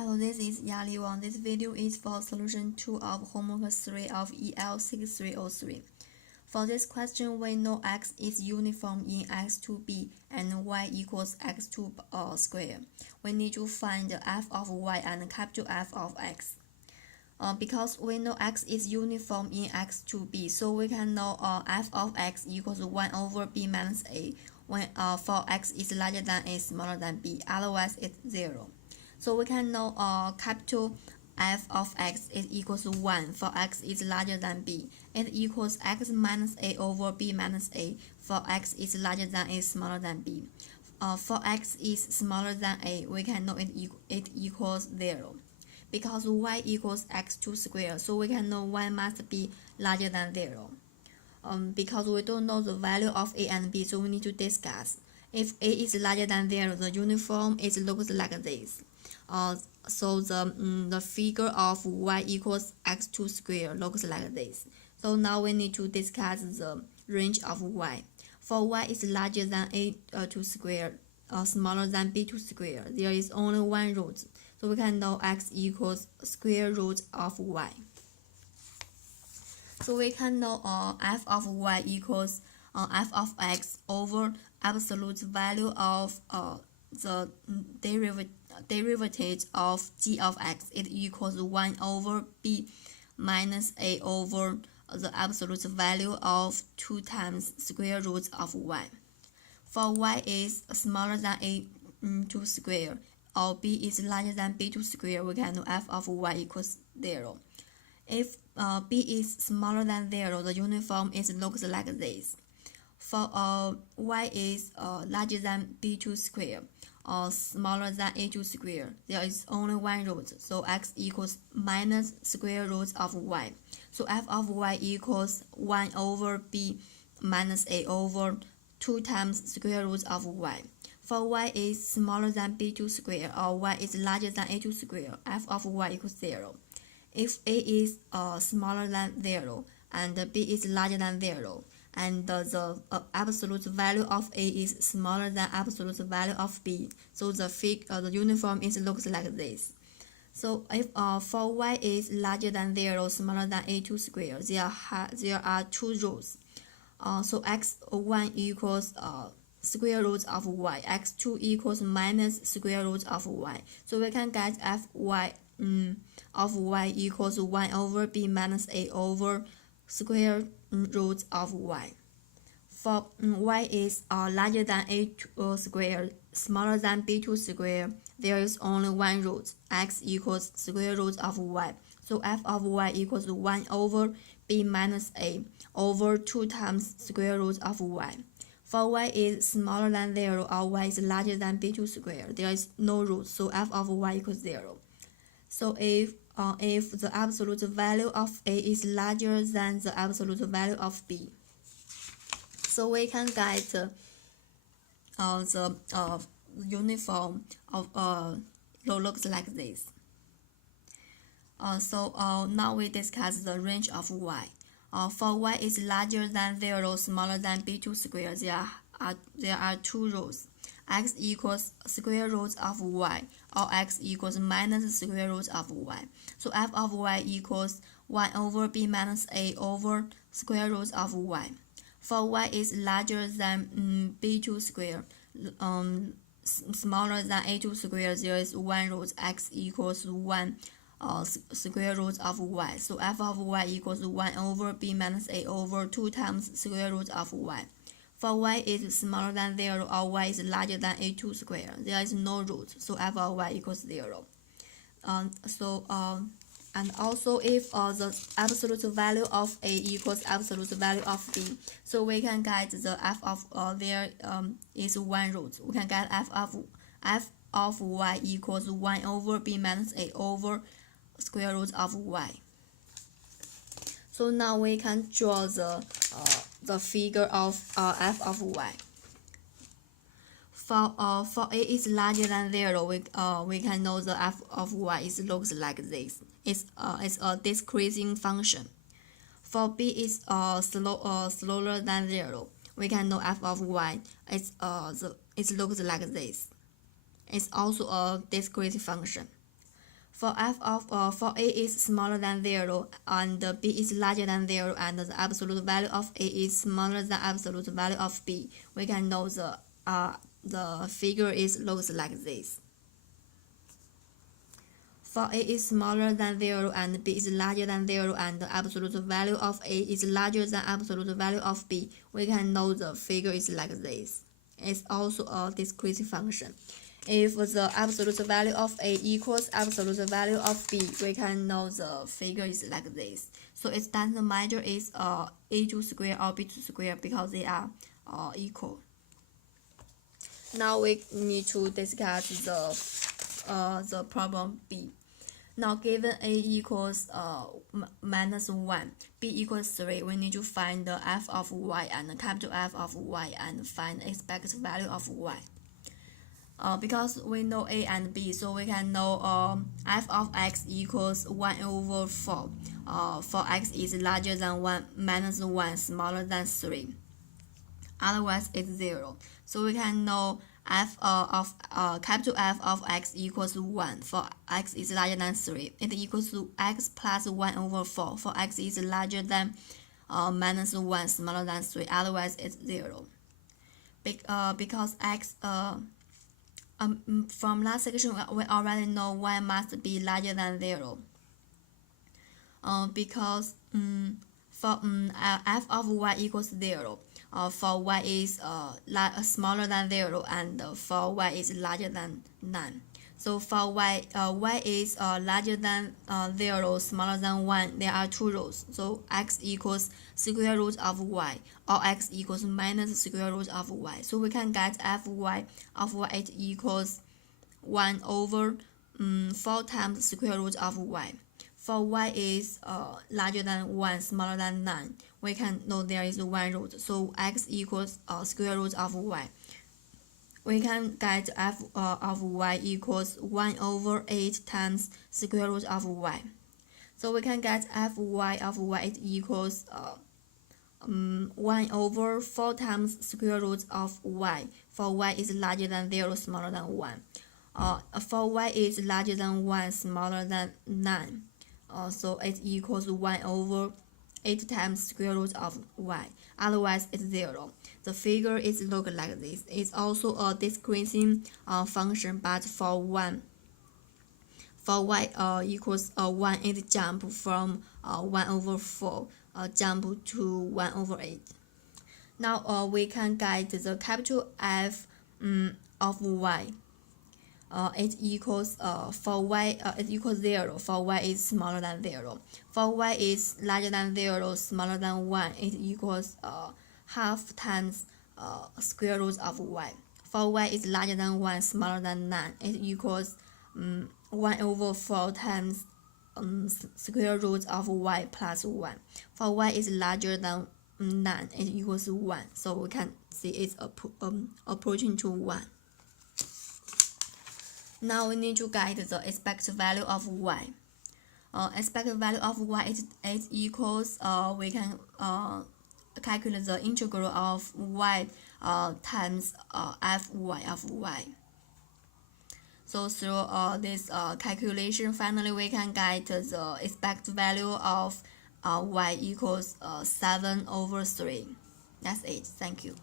Hello, this is Yali Wang. This video is for solution 2 of homework 3 of EL 6303. For this question, we know x is uniform in x to b and y equals x2 square. We need to find the f of y and capital F of x. Because we know x is uniform in x to b, so we can know f of x equals 1 over b minus a when for x is larger than a smaller than b, otherwise it's 0. So we can know capital F of x is equals to 1 for x is larger than b. It equals x minus a over b minus a for x is larger than a smaller than b. For x is smaller than a, we can know it equals 0. Because y equals x2 squared, so we can know y must be larger than 0. Because we don't know the value of a and b, so we need to discuss. If a is larger than 0, the uniform looks like this. So the figure of y equals x2 squared looks like this. So now we need to discuss the range of y. For y is larger than a2 squared, smaller than b2 squared, there is only one root. So we can know x equals square root of y. So we can know f of y equals f of x over absolute value of the derivative of g of x. It equals 1 over b minus a over the absolute value of 2 times square root of y. For y is smaller than a2 squared or b is larger than b2 squared, we can know f of y equals 0. If b is smaller than 0, the uniform looks like this. For y is larger than b2 squared or smaller than a2 squared, there is only one root, so x equals minus square root of y. So f of y equals 1 over b minus a over 2 times square root of y. For y is smaller than b2 squared or y is larger than a2 squared, f of y equals 0. If a is smaller than 0 and b is larger than 0, and the absolute value of a is smaller than absolute value of b, so the uniform looks like this. So if for y is larger than 0, smaller than a2 squared, there are two roots. So x1 equals square root of y, x2 equals minus square root of y. So we can get fy of y equals 1 over b minus a over square root of y. For y is larger than a2 squared, smaller than b2 squared, there is only one root, x equals square root of y. So f of y equals 1 over b minus a over 2 times square root of y. For y is smaller than 0 or y is larger than b2 squared, there is no root, so f of y equals 0. So if the absolute value of a is larger than the absolute value of b, so we can get the uniform of looks like this. So now we discuss the range of y. For y is larger than 0, smaller than b2 squared, there are two rules. X equals square root of y or x equals minus square root of y. So f of y equals 1 over b minus a over square root of y. For y is larger than b2 squared, smaller than a2 squared, there is one root, x equals 1 square root of y. So f of y equals 1 over b minus a over 2 times square root of y. For y is smaller than 0 or y is larger than a2 squared, there is no root, so f of y equals 0. And also if the absolute value of a equals absolute value of b, so we can get the f of there is one root. We can get f of y equals 1 over b minus a over square root of y. So now we can draw the figure of f of y. For a is larger than 0, we can know the f of y looks like this. It's a decreasing function. For b is slower than 0, we can know f of y it looks like this. It's also a discrete function. For a is smaller than 0 and b is larger than 0 and the absolute value of a is smaller than absolute value of b, we can know the figure looks like this. For a is smaller than 0 and b is larger than 0 and the absolute value of a is larger than absolute value of b, we can know the figure is like this. It's also a discrete function. If the absolute value of a equals absolute value of b, we can know the figure is like this. So its tangent measure is a2 square or b2 square because they are equal. Now we need to discuss the problem b. Now given a equals minus 1, b equals 3, we need to find the f of y and the capital F of y and find the expected value of y. Because we know a and b, so we can know f of x equals 1 over 4. For x is larger than 1 minus 1 smaller than 3. Otherwise it's 0. So we can know capital F of x equals 1 for x is larger than 3. It equals to x plus 1 over 4 for x is larger than minus 1 smaller than 3. Otherwise it's 0. Because x from last section we already know y must be larger than 0. Because for f of y equals 0. For y is smaller than 0 and for y is larger than 9. So for y is larger than 0, smaller than 1, there are two rules. So x equals square root of y or x equals minus square root of y. So we can get fy of y it equals 1 over 4 times square root of y. For y is larger than 1, smaller than 9, we can know there is one root. So x equals square root of y. We can get f of y equals 1 over 8 times square root of y. So we can get fy of y it equals 1 over 4 times square root of y. For y is larger than 0, smaller than 1. For y is larger than 1, smaller than 9. So it equals 1 over 8 times square root of y. Otherwise it's 0. The figure is look like this. It's also a decreasing function, but for y equals 1, it jump from 1 over 4 jump to 1 over 8. Now we can get the capital F of y. It equals for y it equals 0 for y is smaller than 0. For y is larger than 0, smaller than 1, it equals half times square root of y. For y is larger than 1, smaller than 9, it equals 1 over 4 times square root of y plus 1. For y is larger than 9, it equals 1. So we can see it's approaching to 1. Now we need to get the expected value of y. Expected value of y is equals, we can calculate the integral of y times fy of y. So through this calculation, finally we can get the expected value of y equals 7 over 3. That's it. Thank you.